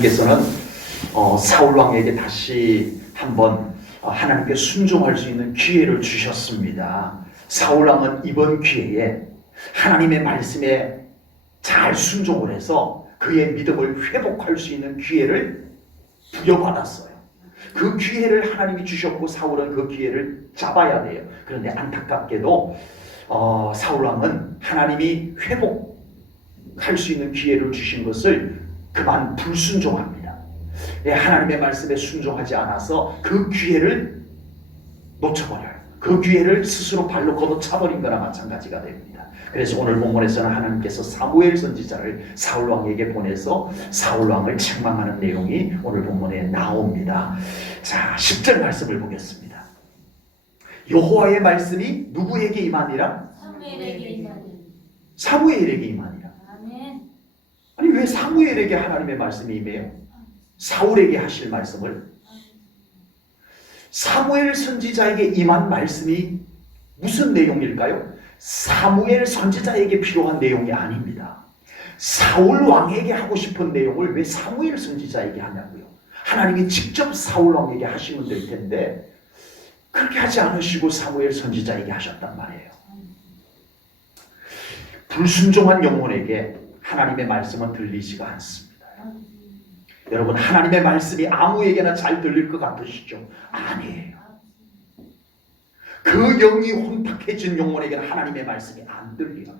하나님께서는 사울 왕에게 다시 한번 하나님께 순종할 수 있는 기회를 주셨습니다. 사울 왕은 이번 기회에 하나님의 말씀에 잘 순종을 해서 그의 믿음을 회복할 수 있는 기회를 부여받았어요. 그 기회를 하나님이 주셨고 사울은 그 기회를 잡아야 돼요. 그런데 안타깝게도 사울 왕은 하나님이 회복할 수 있는 기회를 주신 것을 그만 불순종합니다. 하나님의 말씀에 순종하지 않아서 그 기회를 놓쳐버려요. 그 기회를 스스로 발로 걷어차버린 거나 마찬가지가 됩니다. 그래서 오늘 본문에서는 하나님께서 사무엘 선지자를 사울 왕에게 보내서 사울 왕을 책망하는 내용이 오늘 본문에 나옵니다. 자, 10절 말씀을 보겠습니다. 여호와의 말씀이 누구에게 임하니라? 사무엘에게 임하니. 사무엘에게 임하니라. 아멘. 아니 왜 사무엘에게 하나님의 말씀이 임해요? 사울에게 하실 말씀을 사무엘 선지자에게 임한 말씀이 무슨 내용일까요? 사무엘 선지자에게 필요한 내용이 아닙니다. 사울 왕에게 하고 싶은 내용을 왜 사무엘 선지자에게 하냐고요. 하나님이 직접 사울 왕에게 하시면 될 텐데 그렇게 하지 않으시고 사무엘 선지자에게 하셨단 말이에요. 불순종한 영혼에게 하나님의 말씀은 들리지가 않습니다. 여러분, 하나님의 말씀이 아무에게나 잘 들릴 것 같으시죠? 아니에요. 그 영이 혼탁해진 영혼에게는 하나님의 말씀이 안 들려요.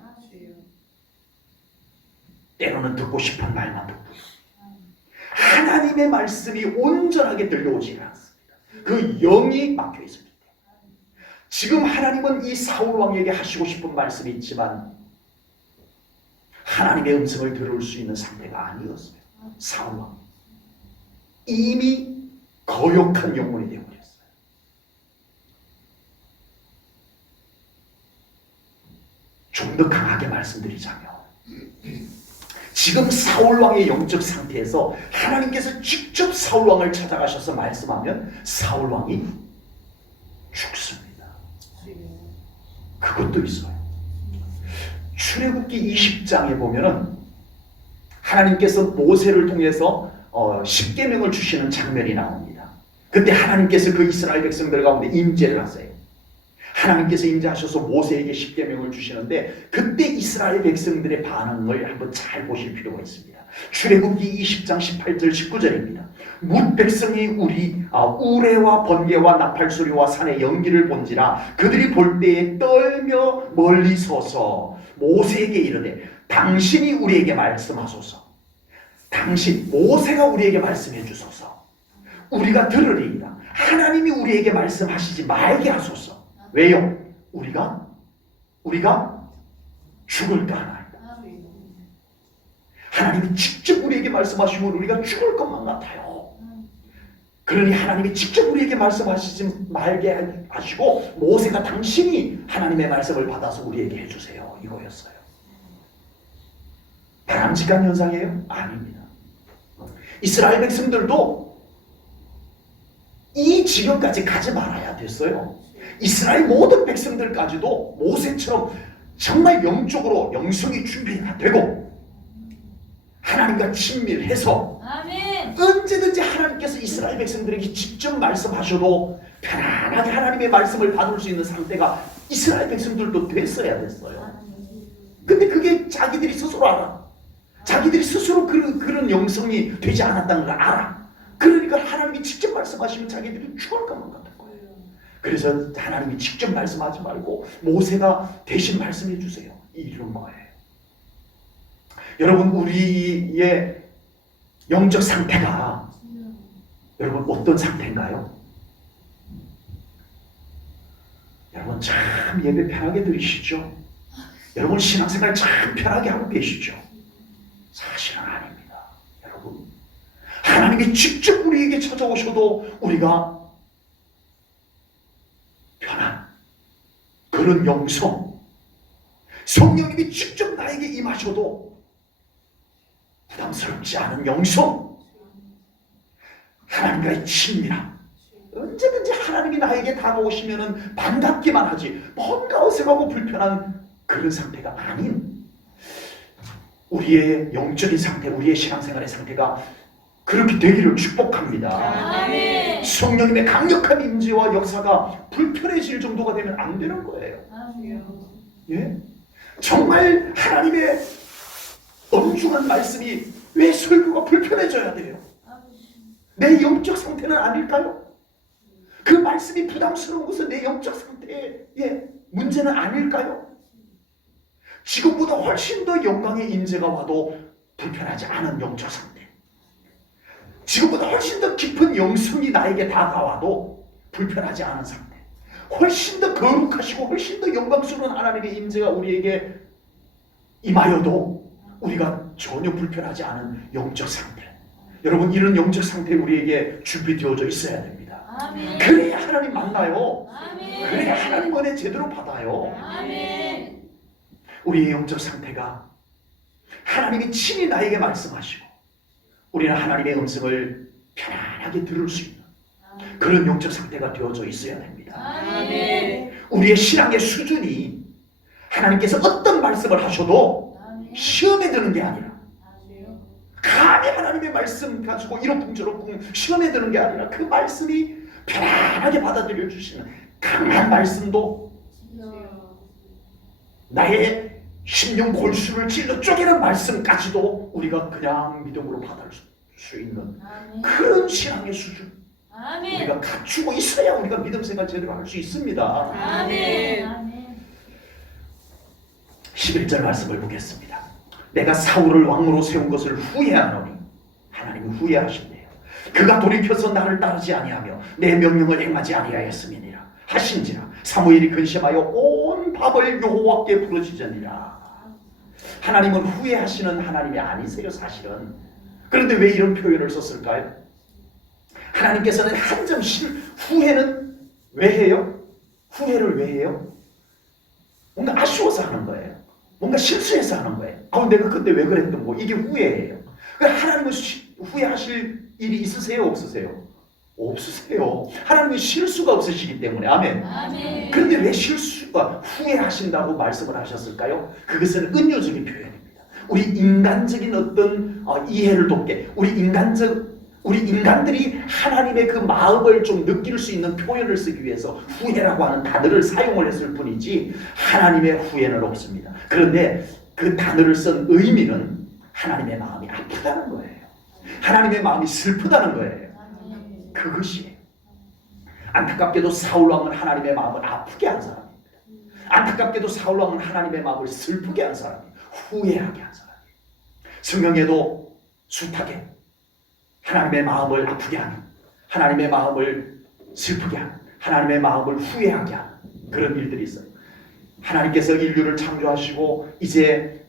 때로는 듣고 싶은 말만 듣고요. 하나님의 말씀이 온전하게 들려오지 않습니다. 그 영이 막혀 있습니다. 지금 하나님은 이 사울 왕에게 하시고 싶은 말씀이 있지만 하나님의 음성을 들을 수 있는 상태가 아니었어요. 사울 왕 이미 거역한 영혼이 되어버렸어요. 좀 더 강하게 말씀드리자면 지금 사울 왕의 영적 상태에서 하나님께서 직접 사울 왕을 찾아가셔서 말씀하면 사울 왕이 죽습니다. 그것도 있어요. 출애굽기 20장에 보면은 하나님께서 모세를 통해서 십계명을 주시는 장면이 나옵니다. 그때 하나님께서 그 이스라엘 백성들 가운데 임재를 하세요. 하나님께서 임재하셔서 모세에게 십계명을 주시는데 그때 이스라엘 백성들의 반응을 한번 잘 보실 필요가 있습니다. 출애굽기 20장 18절 19절입니다. 뭇 백성이 우레와 번개와 나팔소리와 산의 연기를 본지라 그들이 볼 때에 떨며 멀리 서서 모세에게 이르되 당신이 우리에게 말씀하소서. 모세가 우리에게 말씀해 주소서. 우리가 들으리이다. 하나님이 우리에게 말씀하시지 말게 하소서. 왜요? 우리가 죽을까 하나이다. 하나님이 직접 우리에게 말씀하시면 우리가 죽을 것만 같아요. 그러니 하나님이 직접 우리에게 말씀하시지 말게 하시고 모세가 당신이 하나님의 말씀을 받아서 우리에게 해주세요. 이거였어요. 바람직한 현상이에요? 아닙니다. 이스라엘 백성들도 이 지경까지 가지 말아야 됐어요. 이스라엘 모든 백성들까지도 모세처럼 정말 영적으로 영성이 준비가 되고 하나님과 친밀해서 아멘. 언제든지 하나님께서 이스라엘 백성들에게 직접 말씀하셔도 편안하게 하나님의 말씀을 받을 수 있는 상태가 이스라엘 백성들도 됐어야 됐어요. 근데 그게 자기들이 스스로 알아. 자기들이 스스로 그런 영성이 되지 않았다는 걸 알아. 그러니까 하나님이 직접 말씀하시면 자기들이 죽을 것만 같은 거예요. 그래서 하나님이 직접 말씀하지 말고 모세가 대신 말씀해 주세요. 이런 거예요. 여러분, 우리의 영적 상태가 여러분 어떤 상태인가요? 여러분 참 예배 편하게 드리시죠? 여러분 신앙생활 참 편하게 하고 계시죠? 사실은 아닙니다. 여러분, 하나님이 직접 우리에게 찾아오셔도 우리가 편한 그런 영성, 성령님이 직접 나에게 임하셔도 부담스럽지 않은 영성, 하나님과의 친밀함, 언제든지 하나님이 나에게 다가오시면 반갑기만 하지 뭔가 어색하고 불편한 그런 상태가 아닌 우리의 영적인 상태, 우리의 신앙생활의 상태가 그렇게 되기를 축복합니다. 아멘. 성령님의 강력한 임재와 역사가 불편해질 정도가 되면 안 되는 거예요. 예? 정말 하나님의 엄중한 말씀이 왜 설교가 불편해져야 돼요? 내 영적 상태는 아닐까요? 그 말씀이 부담스러운 것은 내 영적 상태의 문제는 아닐까요? 지금보다 훨씬 더 영광의 임재가 와도 불편하지 않은 영적 상태, 지금보다 훨씬 더 깊은 영성이 나에게 다가와도 불편하지 않은 상태, 훨씬 더 거룩하시고 훨씬 더 영광스러운 하나님의 임재가 우리에게 임하여도 우리가 전혀 불편하지 않은 영적 상태, 여러분, 이런 영적 상태 우리에게 준비되어져 있어야 됩니다. 아멘. 그래야 하나님 만나요. 아멘. 그래야 하나님 은혜 제대로 받아요. 아멘. 우리의 영적 상태가 하나님이 친히 나에게 말씀하시고 우리는 하나님의 음성을 편안하게 들을 수 있는 그런 영적 상태가 되어져 있어야 됩니다. 아멘. 우리의 신앙의 수준이 하나님께서 어떤 말씀을 하셔도 시험에 드는 게 아니라, 감히 하나님의 말씀 가지고 이러쿵저러쿵 시험에 드는 게 아니라 그 말씀이 편안하게 받아들여 주시는 강한 말씀도, 나의 심령 골수를 찔러 쪼개는 말씀까지도 우리가 그냥 믿음으로 받을 수 있는 그런 신앙의 수준, 우리가 갖추고 있어야 우리가 믿음 생활 제대로 할 수 있습니다. 아멘. 11절 말씀을 보겠습니다. 내가 사울을 왕으로 세운 것을 후회하노니, 하나님이 후회하신대요. 그가 돌이켜서 나를 따르지 아니하며 내 명령을 행하지 아니하였음이니라 하신지라 사무엘이 근심하여 온 밥을 여호와께 부르짖으니라. 하나님은 후회하시는 하나님이 아니세요, 사실은. 그런데 왜 이런 표현을 썼을까요? 하나님께서는 한 점 후회는 왜 해요? 후회를 왜 해요? 뭔가 아쉬워서 하는 거예요. 뭔가 실수해서 하는 거예요. 내가 그때 왜 그랬던 거, 이게 후회예요. 하나님은 후회하실 일이 있으세요, 없으세요? 없으세요. 하나님은 실수가 없으시기 때문에. 아멘. 아멘. 그런데 왜 실수가 후회하신다고 말씀을 하셨을까요? 그것은 은유적인 표현입니다. 우리 인간적인 어떤 이해를 돕게, 우리 인간들이 하나님의 그 마음을 좀 느낄 수 있는 표현을 쓰기 위해서 후회라고 하는 단어를 사용을 했을 뿐이지 하나님의 후회는 없습니다. 그런데 그 단어를 쓴 의미는 하나님의 마음이 아프다는 거예요. 하나님의 마음이 슬프다는 거예요. 그것이에요. 안타깝게도 사울왕은 하나님의 마음을 아프게 한 사람입니다. 안타깝게도 사울왕은 하나님의 마음을 슬프게 한 사람이에요. 후회하게 한 사람이에요. 성경에도 숱하게 하나님의 마음을 아프게 하는, 하나님의 마음을 슬프게 하는, 하나님의 마음을 후회하게 하는 그런 일들이 있어요. 하나님께서 인류를 창조하시고 이제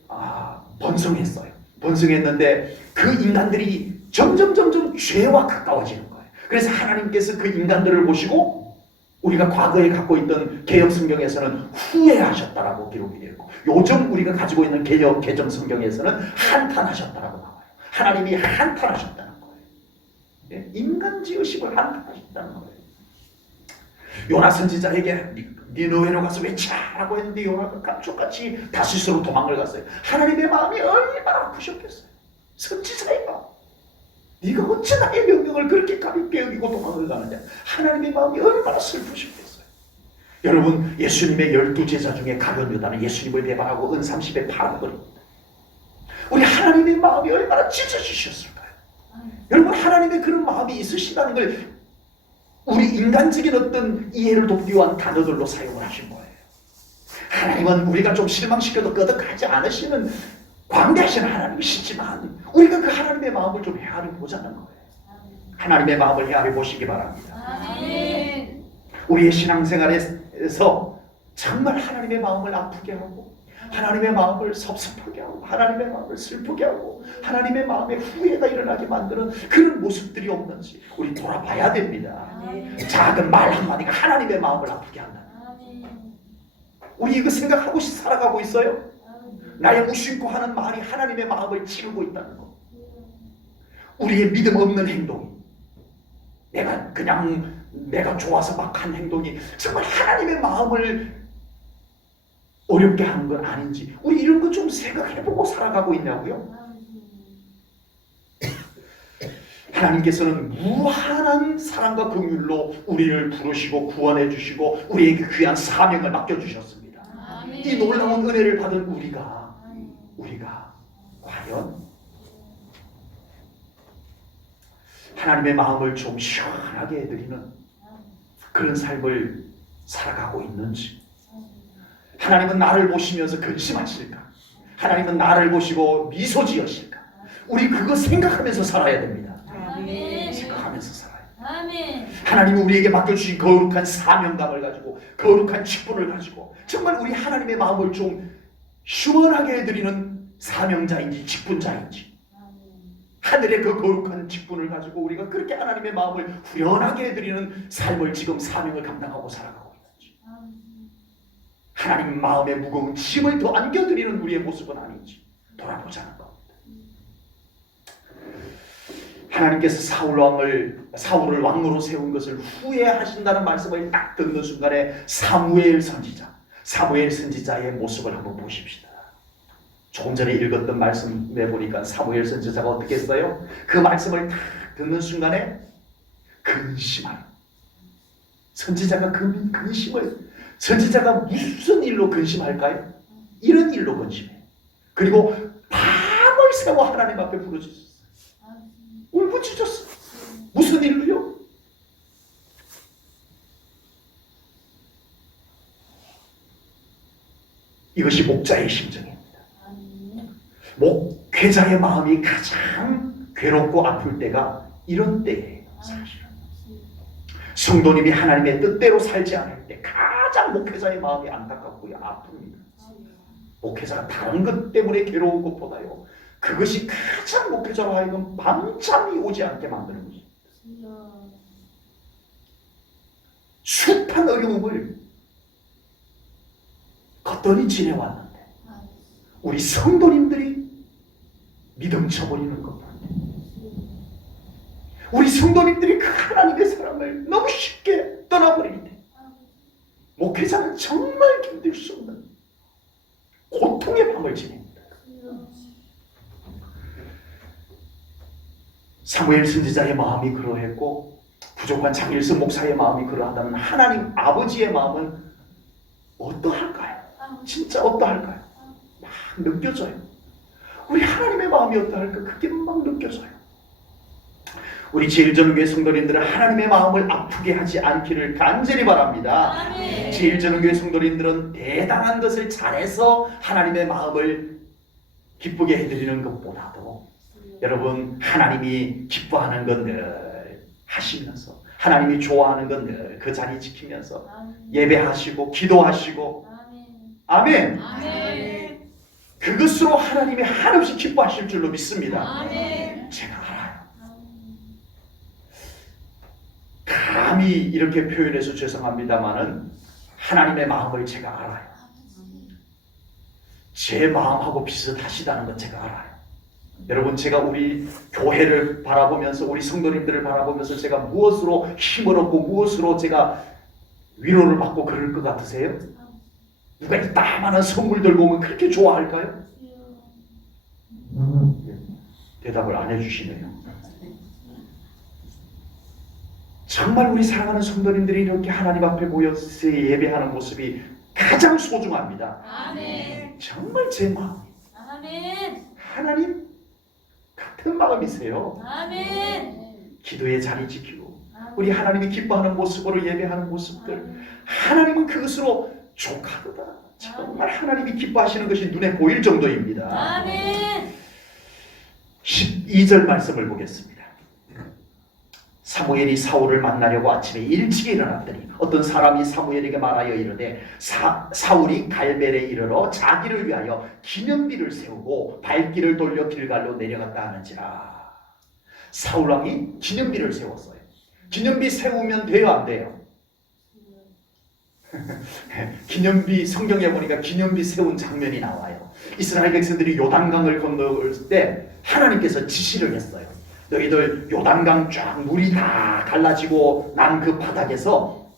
번성했어요. 번성했는데 그 인간들이 점점 죄와 가까워지는 거예요. 그래서 하나님께서 그 인간들을 보시고 우리가 과거에 갖고 있던 개역 성경에서는 후회하셨다라고 기록이 되어 있고, 요즘 우리가 가지고 있는 개정 성경에서는 한탄하셨다라고 나와요. 하나님이 한탄하셨다는 거예요. 인간 지으심을 한탄하셨다는 거예요. 요나 선지자에게 니느웨로 가서 외치라고 했는데 요나가 감쪽같이 다시스로 도망을 갔어요. 하나님의 마음이 얼마나 아프셨겠어요. 선지자가 네가 어찌 나의 명령을 그렇게 가볍게 여기고 도망을 가느냐. 하나님의 마음이 얼마나 슬프셨겠어요. 여러분, 예수님의 12제자 중에 가룟 유다는 예수님을 배반하고 은 30에 팔아버립니다. 우리 하나님의 마음이 얼마나 찢어지셨을까요? 여러분, 하나님의 그런 마음이 있으시다는 걸 우리 인간적인 어떤 이해를 돕기 위한 단어들로 사용을 하신 거예요. 하나님은 우리가 좀 실망시켜도 끄덕하지 않으시는 광대하신 하나님이시지만 우리가 그 하나님의 마음을 좀 헤아려 보자는 거예요. 하나님의 마음을 헤아려 보시기 바랍니다. 아멘. 우리의 신앙생활에서 정말 하나님의 마음을 아프게 하고 하나님의 마음을 섭섭하게 하고 하나님의 마음을 슬프게 하고 하나님의 마음에 후회가 일어나게 만드는 그런 모습들이 없는지 우리 돌아봐야 됩니다. 작은 말 한마디가 하나님의 마음을 아프게 한다. 우리 이거 생각하고 살아가고 있어요? 나의 무심코 하는 말이 하나님의 마음을 찌르고 있다는 거. 우리의 믿음 없는 행동이, 내가 좋아서 막 한 행동이 정말 하나님의 마음을 어렵게 하는 건 아닌지 우리 이런 거 좀 생각해보고 살아가고 있냐고요? 하나님께서는 무한한 사랑과 긍휼로 우리를 부르시고 구원해 주시고 우리에게 귀한 사명을 맡겨주셨습니다. 아멘. 이 놀라운 은혜를 받은 우리가 과연 하나님의 마음을 좀 시원하게 해드리는 그런 삶을 살아가고 있는지, 하나님은 나를 보시면서 근심하실까? 하나님은 나를 보시고 미소 지으실까? 우리 그거 생각하면서 살아야 됩니다. 아멘. 생각하면서 살아야 돼요. 아멘. 하나님이 우리에게 맡겨주신 거룩한 사명감을 가지고 거룩한 직분을 가지고 정말 우리 하나님의 마음을 좀 시원하게 해드리는 사명자인지 직분자인지, 하늘의 그 거룩한 직분을 가지고 우리가 그렇게 하나님의 마음을 후련하게 해드리는 삶을 지금 사명을 감당하고 살아가고 있는지, 하나님 마음의 무거운 짐을 더 안겨드리는 우리의 모습은 아닌지 돌아보자는 겁니다. 하나님께서 사울을 왕으로 세운 것을 후회하신다는 말씀을 딱 듣는 순간에 사무엘 선지자의 모습을 한번 보십시다. 조금 전에 읽었던 말씀에 보니까 사무엘 선지자가 어떻게 했어요? 그 말씀을 딱 듣는 순간에 근심하는, 선지자가 무슨 일로 근심할까요? 이런 일로 근심해요. 그리고 밤을 새워 하나님 앞에 부르짖었어요. 울부짖었어요. 무슨 일로요? 이것이 목자의 심정입니다. 목회자의 마음이 가장 괴롭고 아플 때가 이런 때예요. 사실은 성도님이 하나님의 뜻대로 살지 않을 때 가장 목회자의 마음이 안타깝고요, 아픕니다. 목회자가 다른 것 때문에 괴로운 것보다요, 그것이 가장 목회자로 하여금 밤잠이 오지 않게 만드는 것입니다. 숱한 어려움을 걷더니 지내왔는데 우리 성도님들이 믿음쳐버리는 것 같아요. 우리 성도님들이 그 하나님의 사랑을 너무 쉽게 떠나버릴 때 목회자는 정말 견딜 수 없는 고통의 밤을 지냅니다. 사무엘 선지자의 마음이 그러했고 부족한 장일성 목사의 마음이 그러하다면 하나님 아버지의 마음은 어떠할까요? 진짜 어떠할까요? 막 느껴져요. 우리 하나님의 마음이 어떠할까? 그게 막 느껴져요. 우리 제일전능교회 성도님들은 하나님의 마음을 아프게 하지 않기를 간절히 바랍니다. 아멘. 제일전능교회 성도님들은 대단한 것을 잘해서 하나님의 마음을 기쁘게 해드리는 것보다도 여러분, 하나님이 기뻐하는 건 늘 하시면서, 하나님이 좋아하는 건 늘 그 자리 지키면서 예배하시고 기도하시고, 아멘. 아멘. 그것으로 하나님이 한없이 기뻐하실 줄로 믿습니다. 아멘. 제가 알아요. 감히 이렇게 표현해서 죄송합니다마는 하나님의 마음을 제가 알아요. 제 마음하고 비슷하시다는 건 제가 알아요. 여러분, 제가 우리 교회를 바라보면서, 우리 성도님들을 바라보면서 제가 무엇으로 힘을 얻고 무엇으로 제가 위로를 받고 그럴 것 같으세요? 누가 이따만한 선물 들고 오면 그렇게 좋아할까요? 대답을 안 해주시네요. 정말 우리 사랑하는 성도님들이 이렇게 하나님 앞에 모여서 예배하는 모습이 가장 소중합니다. 아멘. 정말 제 마음, 아멘. 하나님 같은 마음이세요. 아멘. 기도의 자리 지키고 우리 하나님이 기뻐하는 모습으로 예배하는 모습들, 하나님은 그것으로 족하도다. 정말 하나님이 기뻐하시는 것이 눈에 보일 정도입니다. 아멘. 12절 말씀을 보겠습니다. 사무엘이 사울을 만나려고 아침에 일찍 일어났더니 어떤 사람이 사무엘에게 말하여 이르되 사울이 갈멜에 이르러 자기를 위하여 기념비를 세우고 발길을 돌려 길갈로 내려갔다 하는지라. 사울 왕이 기념비를 세웠어요. 기념비 세우면 돼요, 안 돼요? 기념비, 성경에 보니까 기념비 세운 장면이 나와요. 이스라엘 백성들이 요단강을 건널 때 하나님께서 지시를 했어요. 너희들 요단강 쫙 물이 다 갈라지고 난 그 바닥에서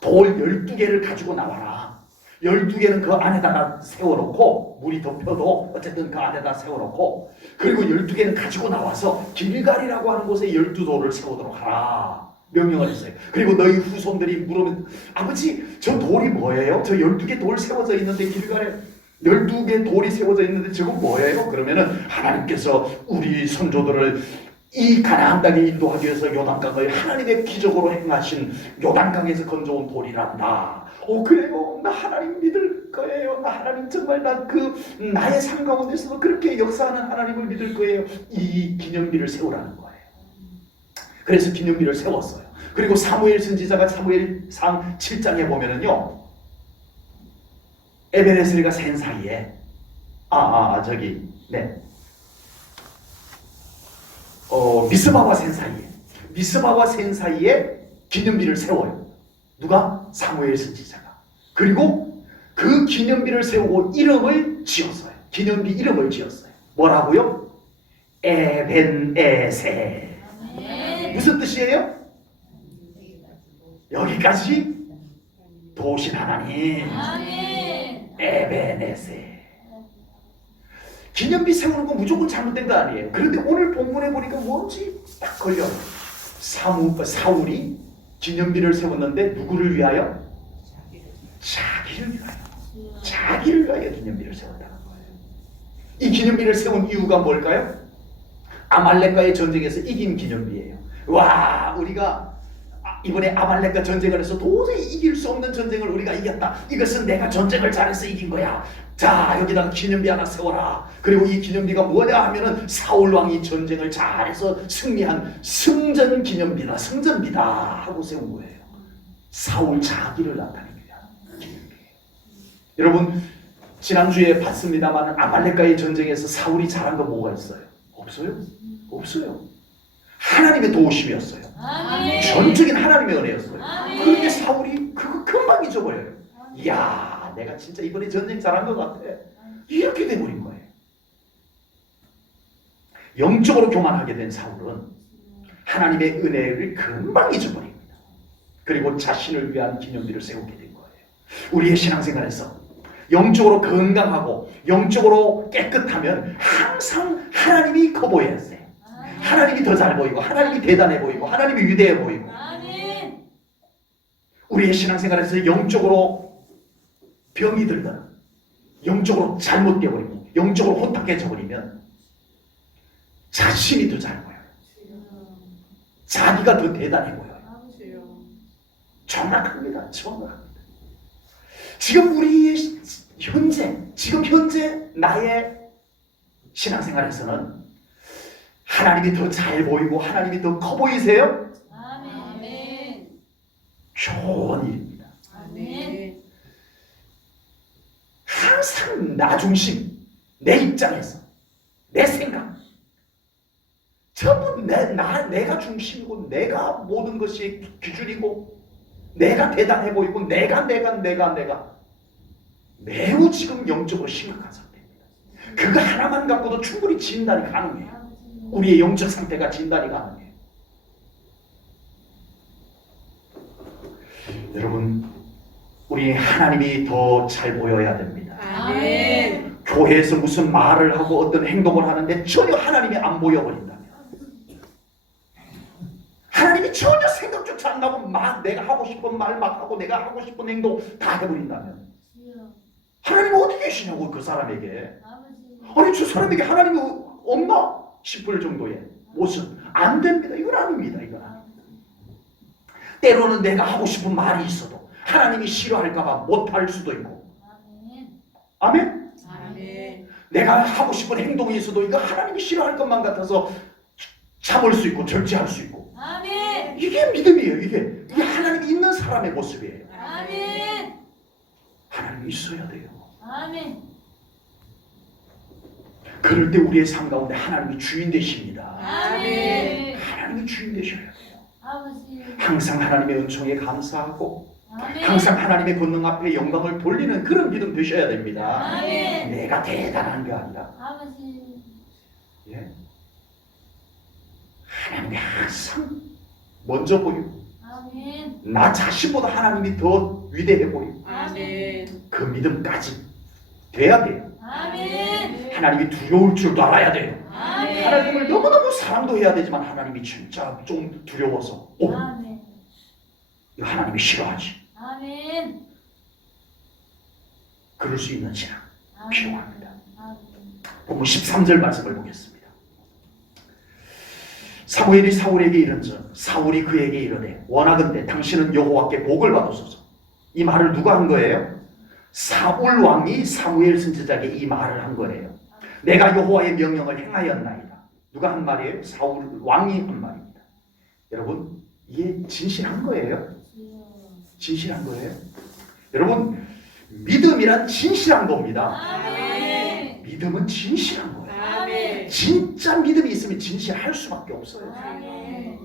돌 12개를 가지고 나와라. 12개는 그 안에다가 세워놓고 물이 덮여도 어쨌든 그 안에다 세워놓고 그리고 12개는 가지고 나와서 길갈이라고 하는 곳에 12돌을 세우도록 하라 명령을 했어요. 그리고 너희 후손들이 물으면 아버지 저 돌이 뭐예요? 저 12개 돌 세워져 있는데 길갈에 12개 돌이 세워져 있는데 저거 뭐예요? 그러면은 하나님께서 우리 선조들을 이 가나안 땅에 인도하기 위해서 요단강을 하나님의 기적으로 행하신 요단강에서 건져온 돌이란다. 그래요. 나 하나님 믿을 거예요. 나 하나님 정말 나의 삶 가운데서도 그렇게 역사하는 하나님을 믿을 거예요. 이 기념비를 세우라는 거예요. 그래서 기념비를 세웠어요. 그리고 사무엘 선지자가 사무엘상 7장에 보면은요. 에베네셀이가 센 사이에 미스바와 센 사이에 기념비를 세워요. 누가? 사무엘 선지자가. 그리고 그 기념비를 세우고 이름을 지었어요. 기념비 이름을 지었어요. 뭐라고요? 에벤에세. 무슨 뜻이에요? 여기까지 도우신 하나님. 에벤에세. 기념비 세우는 건 무조건 잘못된 거 아니에요. 그런데 오늘 본문에 보니까 뭐지? 딱 걸려요. 사울이 기념비를 세웠는데 누구를 위하여? 자기를 위하여. 자기를 위하여 기념비를 세웠다는 거예요. 이 기념비를 세운 이유가 뭘까요? 아말렉과의 전쟁에서 이긴 기념비예요. 와, 우리가 이번에 아말렉과 전쟁을 해서 도저히 이길 수 없는 전쟁을 우리가 이겼다. 이것은 내가 전쟁을 잘해서 이긴 거야. 자, 여기다가 기념비 하나 세워라. 그리고 이 기념비가 뭐냐 하면은 사울왕이 전쟁을 잘해서 승리한 승전 기념비다. 승전비다 하고 세운 거예요. 사울 자기를 나타내기 위한 기념비예요. 여러분, 지난주에 봤습니다만 아말렉과의 전쟁에서 사울이 잘한 거 뭐가 있어요? 없어요? 없어요. 하나님의 도우심이었어요. 전적인 하나님의 은혜였어요. 그런데 사울이 그거 금방 잊어버려요. 이야, 내가 진짜 이번에 전쟁 잘한 것 같아. 이렇게 돼버린 거예요. 영적으로 교만하게 된 사울은 하나님의 은혜를 금방 잊어버립니다. 그리고 자신을 위한 기념비를 세우게 된 거예요. 우리의 신앙생활에서 영적으로 건강하고 영적으로 깨끗하면 항상 하나님이 커 보여야 했어요. 하나님이 더 잘 보이고 하나님이 대단해 보이고 하나님이 위대해 보이고. 우리의 신앙생활에서 영적으로 병이 들거나 영적으로 잘못되어 버리고 영적으로 혼탁해져 버리면 자신이 더 잘 보여요. 자기가 더 대단해 보여요. 정확합니다. 정확합니다. 지금 우리의 현재 나의 신앙생활에서는 하나님이 더 잘 보이고 하나님이 더 커 보이세요? 아멘. 좋은 일입니다. 아멘. 항상 나 중심, 내 입장에서, 내 생각, 전부 내가 중심이고 내가 모든 것이 기준이고 내가 대단해 보이고 내가 매우 지금 영적으로 심각한 상태입니다. 그거 하나만 갖고도 충분히 진단이 가능해요. 우리의 영적 상태가 진단이 가능해요. 여러분, 우리 하나님이 더 잘 보여야 됩니다. 아멘. 교회에서 무슨 말을 하고 어떤 행동을 하는데 전혀 하나님이 안 보여버린다면, 하나님이 전혀 생각조차 안 나고 막 내가 하고 싶은 말 막 하고 내가 하고 싶은 행동 다 해버린다면 하나님은 어디 계시냐고 그 사람에게. 아니 저 사람에게 하나님이 없나 싶을 정도의 모습. 안 됩니다. 이건 아닙니다. 이건 아닙니다. 때로는 내가 하고 싶은 말이 있어도 하나님이 싫어할까봐 못할 수도 있고. 아멘? 아멘. 내가 하고 싶은 행동이 있어도 이거 하나님이 싫어할 것만 같아서 참을 수 있고 절제할 수 있고. 아멘. 이게 믿음이에요. 이게 하나님이 있는 사람의 모습이에요. 아멘. 하나님이 있어야 돼요. 아멘. 그럴 때 우리의 삶 가운데 하나님이 주인 되십니다. 아멘. 하나님이 주인 되셔야 돼요. 아버지. 항상 하나님의 은총에 감사하고 아멘. 항상 하나님의 권능 앞에 영광을 돌리는 그런 믿음 되셔야 됩니다. 아멘. 내가 대단한 게 아니라 아버지. 예. 하나님이 항상 먼저 보이고 아멘. 나 자신보다 하나님이 더 위대해 보이고 아멘. 그 믿음까지 돼야 돼요. 아멘. 하나님이 두려울 줄도 알아야 돼요. 아멘. 하나님을 너무너무 사랑도 해야 되지만 하나님이 진짜 좀 두려워서 아멘. 이거 하나님이 싫어하지. 아멘. 그럴 수 있는 신앙 필요합니다. 아멘. 본문 13절 말씀을 보겠습니다. 사무엘이 사울에게 이른즉 사울이 그에게 이르되 원하건대 당신은 여호와께 복을 받으소서. 이 말을 누가 한 거예요? 사울 왕이 사무엘 선지자에게 이 말을 한 거예요. 내가 여호와의 명령을 행하였나이다. 누가 한 말이에요? 사울 왕이 한 말입니다. 여러분 이게 진실한 거예요? 진실한 거예요? 여러분 믿음이란 진실한 겁니다. 아멘. 믿음은 진실한 거예요. 아멘. 진짜 믿음이 있으면 진실할 수밖에 없어요. 아멘.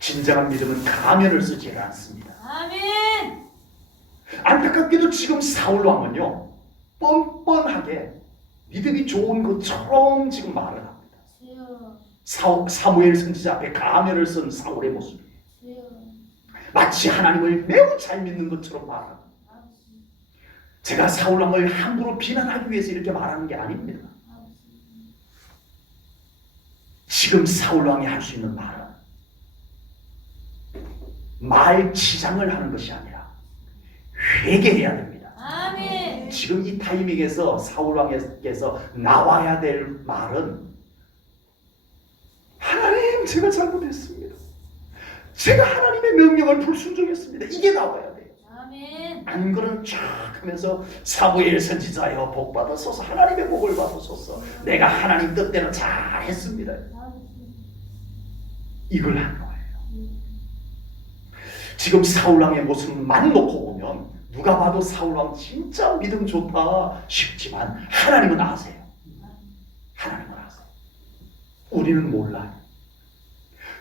진정한 믿음은 가면을 쓰지 않습니다. 아멘. 안타깝게도 지금 사울 왕은요 뻔뻔하게 믿음이 좋은 것처럼 지금 말을 합니다. 사무엘 선지자 앞에 가면을 쓴 사울의 모습이에요. 마치 하나님을 매우 잘 믿는 것처럼 말합니다. 제가 사울 왕을 함부로 비난하기 위해서 이렇게 말하는 게 아닙니다. 지금 사울 왕이 할 수 있는 말은 말치장을 하는 것이 아니라 회개해야 됩니다. 아멘. 지금 이 타이밍에서 사울 왕께서 나와야 될 말은 하나님 제가 잘못했습니다. 제가 하나님의 명령을 불순종했습니다. 이게 나와야 돼요. 아멘. 안 그런 쫙 하면서 사무엘 선지자여 복 받으소서 하나님의 복을 받으소서 내가 하나님 뜻대로 잘했습니다. 이걸 한 거예요. 지금 사울왕의 모습만 놓고 보면 누가 봐도 사울왕 진짜 믿음 좋다 싶지만 하나님은 아세요. 하나님은 아세요. 우리는 몰라요.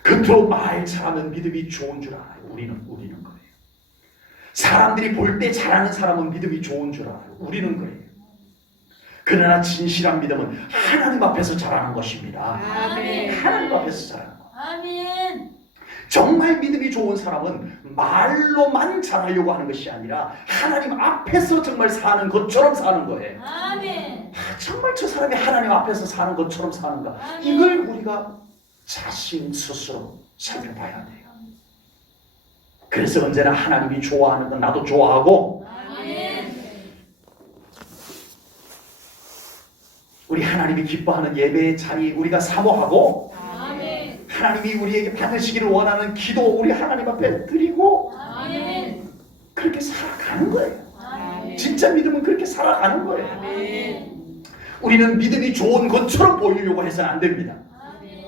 겉으로 말 잘하면 믿음이 좋은 줄 알아요. 우리는 거예요. 사람들이 볼 때 잘하는 사람은 믿음이 좋은 줄 알아요. 우리는 거예요. 그러나 진실한 믿음은 하나님 앞에서 잘하는 것입니다. 아멘. 하나님 앞에서 잘하는 것. 아멘. 정말 믿음이 좋은 사람은 말로만 잘하려고 하는 것이 아니라 하나님 앞에서 정말 사는 것처럼 사는 거예요. 아멘. 정말 저 사람이 하나님 앞에서 사는 것처럼 사는가? 아멘. 이걸 우리가 자신 스스로 살펴봐야 돼요. 그래서 언제나 하나님이 좋아하는 건 나도 좋아하고 아멘. 우리 하나님이 기뻐하는 예배의 자리 우리가 사모하고 아멘. 하나님이 우리에게 받으시기를 원하는 기도 우리 하나님 앞에 드리고 아멘. 그렇게 살아가는 거예요. 아멘. 진짜 믿음은 그렇게 살아가는 거예요. 아멘. 우리는 믿음이 좋은 것처럼 보이려고 해서는 안 됩니다. 아멘.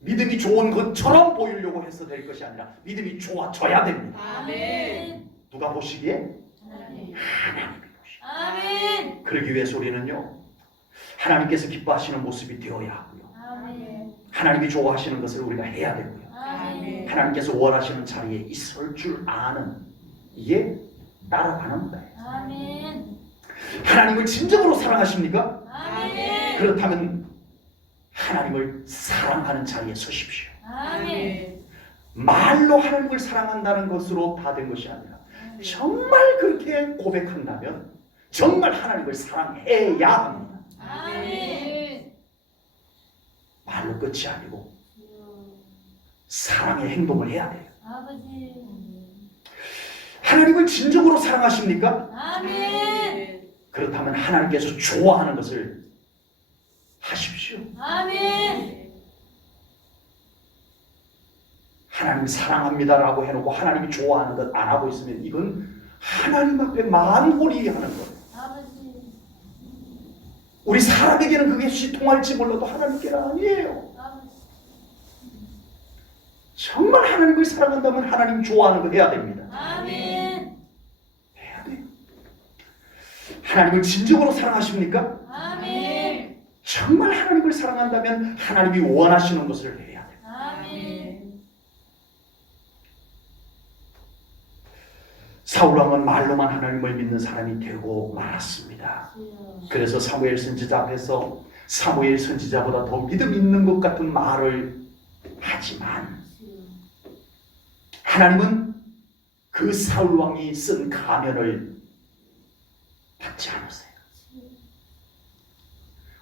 믿음이 좋은 것처럼 보이려고 해서 될 것이 아니라 믿음이 좋아져야 됩니다. 아멘. 누가 보시기에? 아멘. 하나님이 보시기에. 아멘. 그러기 위해서 우리는요 하나님께서 기뻐하시는 모습이 되어야 하고요 아멘. 하나님이 좋아하시는 것을 우리가 해야 되고요 아멘. 하나님께서 원하시는 자리에 있을 줄 아는 이게 따라가는 거예요. 아멘. 하나님을 진정으로 사랑하십니까? 아멘. 그렇다면 하나님을 사랑하는 자리에 서십시오. 아멘. 말로 하나님을 사랑한다는 것으로 다 된 것이 아니라 정말 그렇게 고백한다면 정말 하나님을 사랑해야 합니다. 아멘. 말로 끝이 아니고 사랑의 행동을 해야 돼요. 아버지. 하나님을 진정으로 사랑하십니까? 아멘. 그렇다면 하나님께서 좋아하는 것을 하십시오. 아멘. 하나님 사랑합니다라고 해놓고 하나님이 좋아하는 것 안 하고 있으면 이건 하나님 앞에 만홀히 하는 거예요. 아버지. 우리 사람에게는 그게 통할지 몰라도 하나님께는 아니에요. 아버지. 정말 하나님을 사랑한다면 하나님 좋아하는 거 해야 됩니다. 아멘. 해야 돼요. 하나님을 진정으로 사랑하십니까? 아멘. 정말 하나님을 사랑한다면 하나님이 원하시는 것을 해야 돼요. 아멘. 사울왕은 말로만 하나님을 믿는 사람이 되고 말았습니다. 그래서 사무엘 선지자 앞에서 사무엘 선지자보다 더 믿음 있는 것 같은 말을 하지만 하나님은 그 사울왕이 쓴 가면을 받지 않으세요.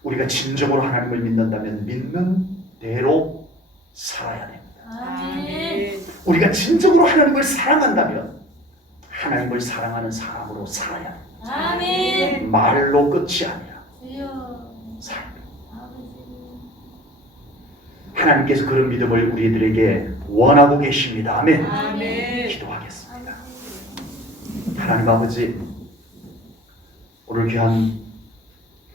우리가 진정으로 하나님을 믿는다면 믿는 대로 살아야 됩니다. 아멘. 우리가 진정으로 하나님을 사랑한다면 하나님을 사랑하는 사람으로 살아야 합니다. 아멘. 말로 끝이 아니라 주여. 삶. 아버지. 하나님께서 그런 믿음을 우리들에게 원하고 계십니다. 아멘. 아멘. 기도하겠습니다. 하나님 아버지, 오늘 귀한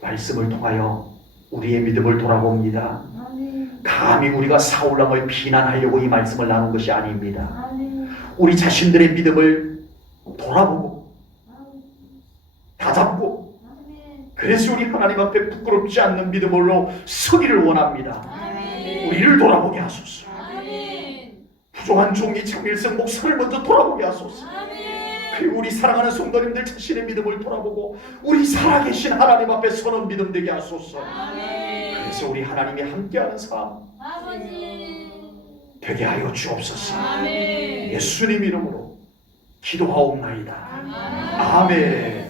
말씀을 통하여 우리의 믿음을 돌아봅니다. 아멘. 감히 우리가 사울왕을 비난하려고 이 말씀을 나눈 것이 아닙니다. 아멘. 우리 자신들의 믿음을 돌아보고 아멘. 다잡고 아멘. 그래서 우리 하나님 앞에 부끄럽지 않는 믿음으로 서기를 원합니다. 아멘. 우리를 돌아보게 하소서. 아멘. 부족한 종이 장일성 목사를 먼저 돌아보게 하소서. 아멘. 그리고 우리 사랑하는 성도님들 자신의 믿음을 돌아보고 우리 살아계신 하나님 앞에 서는 믿음 되게 하소서. 아멘. 그래서 우리 하나님이 함께하는 삶 아버지. 되게 하여 주옵소서. 아멘. 예수님 이름으로 기도하옵나이다. 아멘. 아멘.